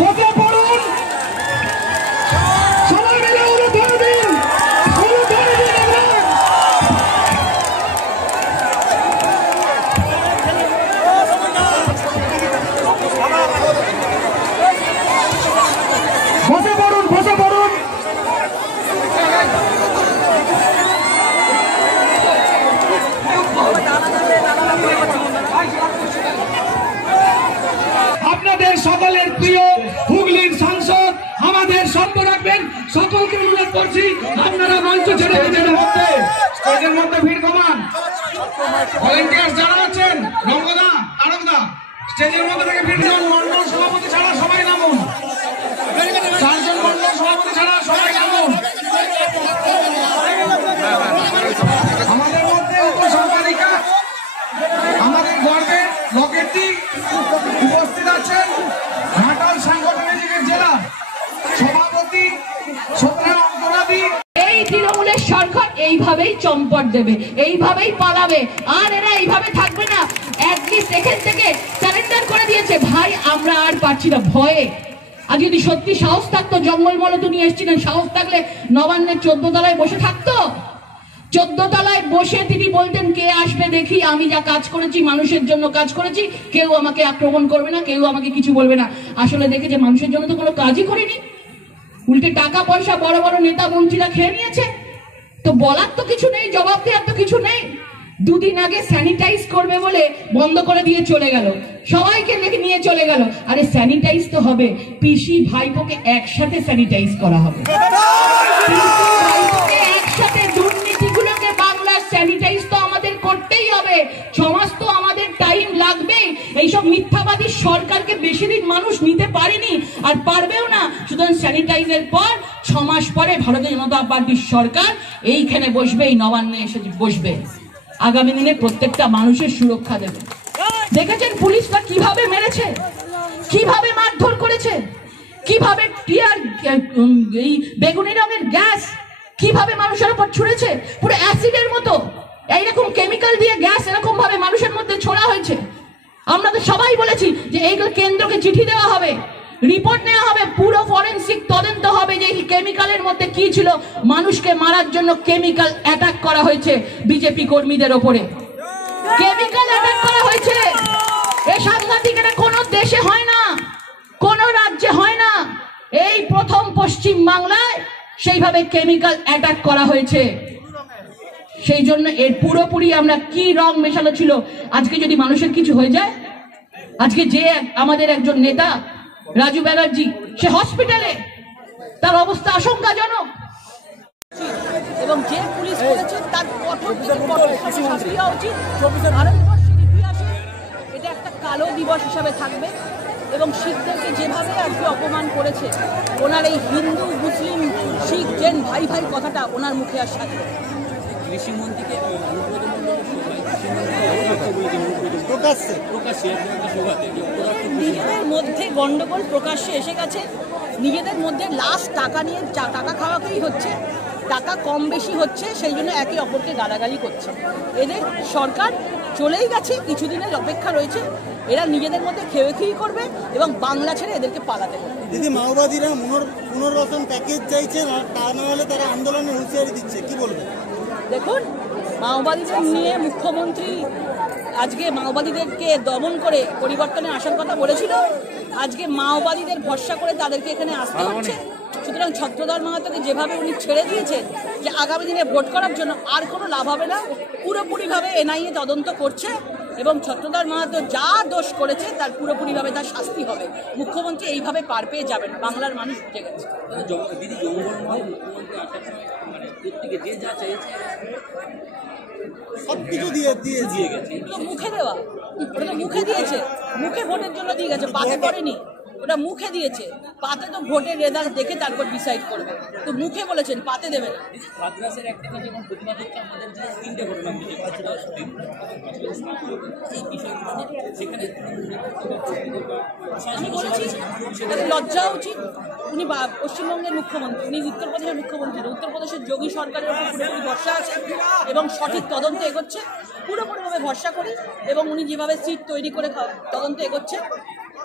বসে পড়ুন, সবাই মিলে উড়ে ধরে দিন, উড়ে ধরে দিন। বসে পড়ুন, বসে পড়ুন। আপনাদের সকলের প্রিয় হুগলির সাংসদ আমাদের শব্দ রাখবেন, সকলকে অনুরোধ করছি আপনারা মঞ্চ ছেড়ে দিনের মধ্যে স্টেজের মধ্যে ভিড় কমান। ভলেন্টিয়ার্স যারা আছেন, রঙ্গদা, তারকদা, স্টেজের মধ্যে থেকে ভিড় কমান। মন্ডল সভাপতি ছাড়া সবাই নামুন, 4 জন মন্ডল সভাপতি ছাড়া সবাই নামুন। আমাদের মধ্যে উপসম্পাদিকা, আমাদের গর্বের লকেটটি উপস্থিত আছেন ঘাটাল সাংগঠনিক জেলার সভাপতি সোনার অন্তরাদি। এই তৃণমূলের সরকার এইভাবেই চম্পট দেবে, এইভাবেই পালাবে, আর এরা এইভাবে থাকবে না। অ্যাটলিস্ট এখান থেকে সারেন্ডার করে দিয়েছে, ভাই আমরা আর পারছি না ভয়ে। আর যদি সত্যি সাহস থাকতো, জঙ্গলমহল তো নিয়ে এসেছিলেন, সাহস থাকলে নবান্নের 14 তলায় বসে থাকতো। 14 তলায় বসে তিনি বলতেন কে আসবে দেখি, আমি যা কাজ করেছি মানুষের জন্য কাজ করেছি, কেউ আমাকে আক্রমণ করবে না, কেউ আমাকে কিছু বলবে না। আসলে দেখে যে মানুষের জন্য তো কোনো কাজই করেনি, উল্টে টাকা পয়সা বড় বড় নেতা মন্ত্রীরা খেয়ে নিয়েছে। তো বলার তো কিছু নেই, জবাব দেওয়ার তো কিছু নেই। 2 দিন আগে স্যানিটাইজ করবে বলে বন্ধ করে দিয়ে চলে গেল, সবাইকে নিয়ে চলে গেল। আরে স্যানিটাইজ তো হবে, পিসি ভাইপোকে একসাথে স্যানিটাইজ করা হবে। একসাথে দুর্নীতিগুলোকে বাংলার স্যানিটাইজ তো আমাদের করতেই হবে। 6 মাস তো আমাদের টাইম লাগবেই। এইসব মিথ্যাবাদী সরকারকে বেশি দিন মানুষ নিতে পারেনি, আর পারবেও না। সুতরাং স্যানিটাইজের পর 6 মাস পরে ভারতীয় জনতা পার্টির সরকার এইখানে বসবে, এই নবান্নে এসে বসবে, আগামী দিনে প্রত্যেকটা মানুষের সুরক্ষা দেবে। দেখেছেন পুলিশরা কিভাবে মেরেছে, কিভাবে মারধর করেছে, কিভাবে টিয়ার এই বেগুনি রঙের গ্যাস কিভাবে মানুষের উপর ছুঁড়েছে, পুরো অ্যাসিডের মতো এইরকম কেমিক্যাল দিয়ে গ্যাস এরকম ভাবে মানুষের মধ্যে ছোড়া হয়েছে। আমরা তো সবাই বলেছি যে এইগুলো কেন্দ্রকে চিঠি দেওয়া হবে, রিপোর্ট নেওয়া হবে, পুরো ফরেনসিক তদন্ত হবে যে এই কেমিক্যালের মধ্যে কি ছিল। মানুষকে মারার জন্য কেমিক্যাল অ্যাটাক করা হয়েছে, বিজেপি কর্মীদের ওপরে কেমিক্যাল অ্যাটাক করা হয়েছে। এই সাংঘাতিক, এটা কোনো দেশে হয় না, কোন রাজ্যে হয় না, এই প্রথম পশ্চিম বাংলায় সেইভাবে কেমিক্যাল অ্যাটাক করা হয়েছে। সেই জন্য এর পুরোপুরি আমরা কি রং মেশানো ছিল। আজকে যদি মানুষের কিছু হয়ে যায়, আজকে যে আমাদের একজন নেতা রাজু ব্যানার্জি, সে হসপিটালে, তার অবস্থা আশঙ্কাজনক। এবং যে পুলিশ করেছে তার কঠোর থেকে কঠোর শাস্তি হওয়া উচিত। ভারতবর্ষের ইতিহাসে এটা একটা কালো দিবস হিসাবে থাকবে। এবং শিখদেরকে যেভাবে আজকে অপমান করেছে, ওনার এই হিন্দু মুসলিম শিখ জেন ভাই ভাই কথাটা ওনার মুখে আর সাথে কৃষিমন্ত্রীকে নিজেদের মধ্যে গন্ডগোল প্রকাশ্যে এসে গেছে। নিজেদের মধ্যে লাস্ট টাকা নিয়ে টাকা খাওয়াকেই হচ্ছে, টাকা কম বেশি হচ্ছে, সেই জন্য একে অপরকে গালাগালি করছে। এদের সরকার চলেই গেছে, কিছুদিনের অপেক্ষা রয়েছে। এরা নিজেদের মধ্যে খেয়ে করবে এবং বাংলা ছেড়ে এদেরকে পালাতে হবে। দিদি, মাওবাদীরা পুনর্বাসন প্যাকেজ চাইছে, তা না হলে তারা আন্দোলনের হুঁশিয়ারি দিচ্ছে, কি বলবেন? দেখুন, মাওবাদীদের নিয়ে মুখ্যমন্ত্রী আজকে মাওবাদীদেরকে দমন করে পরিবর্তনের আসার কথা বলেছিল। আজকে মাওবাদীদের ভরসা করে তাদেরকে এখানে আসতে হচ্ছে। সুতরাং ছত্রধর মাহাতোকে যেভাবে উনি ছেড়ে দিয়েছেন যে আগামী দিনে ভোট করার জন্য, আর কোনো লাভ হবে না। পুরোপুরিভাবে এনআইএ তদন্ত করছে এবং ছত্রধর মাহাতো যা দোষ করেছে তার পুরোপুরিভাবে তার শাস্তি হবে। মুখ্যমন্ত্রী এইভাবে পার পেয়ে যাবেন, বাংলার মানুষ বুঝে গেছে। দিদি, জঙ্গলমহল মুখ্যমন্ত্রী আসার সময় মানে প্রত্যেকে যে যা চেয়েছে সবকিছু দিয়ে গেছে। মুখে দেওয়া, ওটা তো মুখে দিয়েছে, মুখে ভোটের জন্য দিয়ে গেছে, পাতে করেনি। ওটা মুখে দিয়েছে, পাতে তো ভোটের রেজাল্ট দেখে তারপর ডিসাইড করবে। তো মুখে বলেছেন, পাতে দেবে না। মাদ্রাসের একটা কাছে এখন প্রতিবাদ হচ্ছে আমাদের যে 3টে ঘটনা ঘটেছে, এই বিষয়গুলো সেখানে আমি বলেছি সেটাতে লজ্জা উচিত। উনি পশ্চিমবঙ্গের মুখ্যমন্ত্রী, উনি উত্তরপ্রদেশের মুখ্যমন্ত্রী। উত্তরপ্রদেশের যোগী সরকারের উপর পুরোপুরি ভরসা আছে এবং সঠিক তদন্ত এগোচ্ছে, পুরোপুরিভাবে ভরসা করি। এবং উনি যেভাবে সিট তৈরি করে তদন্ত এগোচ্ছে,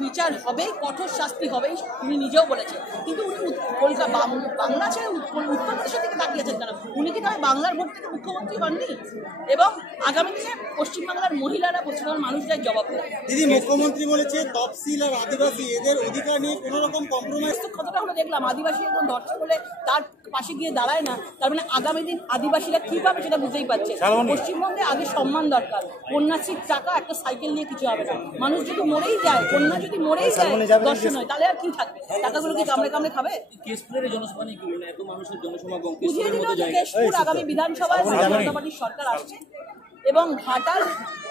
বিচার হবে, কঠোর শাস্তি হবে, উনি নিজেও বলেছেন। কিন্তু উনি কলকাতা বাংলা ছেড়ে উত্তরপ্রদেশের দিকে তাকিয়েছেন কেন? উনি কি তাহলে বাংলার ভোট থেকে মুখ্যমন্ত্রী হননি? এবং আগামী দিনে পশ্চিমবাংলার মহিলারা, পশ্চিমবাংলার মানুষরা জবাব দেবে। দিদি, মুখ্যমন্ত্রী বলেছে তফসিল আর আদিবাসী এদের অধিকার নিয়ে কোনো রকম কম্প্রোমাইজ। কতটা হলো দেখলাম, আদিবাসী একদম ধর্ষণ বলে তার পাশে গিয়ে দাঁড়ায় না, তার মানে আগামী দিন আদিবাসীরা কি পাবে সেটা বুঝতেই পারছে। পশ্চিমবঙ্গে আগে সম্মান দরকার, কন্যাশ্রীর টাকা, একটা সাইকেল নিয়ে কিছু হবে না। মানুষ যদি মরেই যায়, কন্যা যদি মরেই যায়, দর্শন হয়, তাহলে আর কি থাকবে? টাকাগুলো কি কামড়ে কামড়ে খাবে? কেশপুরের জনসভা নিয়ে কি বললেন? এত মানুষের জনসমাগম বুঝিয়ে কেশপুরের দিল মতো যে জায়গায় কেশপুর আগামী বিধানসভায় ভারতীয় জনতা পার্টির সরকার আসছে, এবং ঘাটাল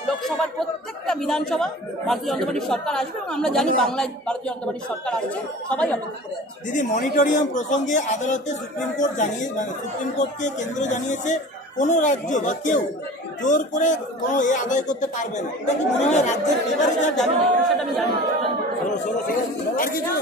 লোকসভার প্রত্যেকটা বিধানসভা ভারতীয় জনতা পার্টির সরকার আসবে, এবং আমরা জানি বাংলায় ভারতীয় জনতা পার্টির সরকার আসছে, সবাই অপেক্ষা করে আছে। দিদি, মনিটরিয়াম প্রসঙ্গে আদালতে সুপ্রিম কোর্টকে কেন্দ্র জানিয়েছে কোনো রাজ্য বা কেউ জোর করে কোনো আদায় করতে পারবে না। এটা কি মনে হয় রাজ্যের ফেভারে? জানি না, এই বিষয়টা আমি জানি না। আর কিছু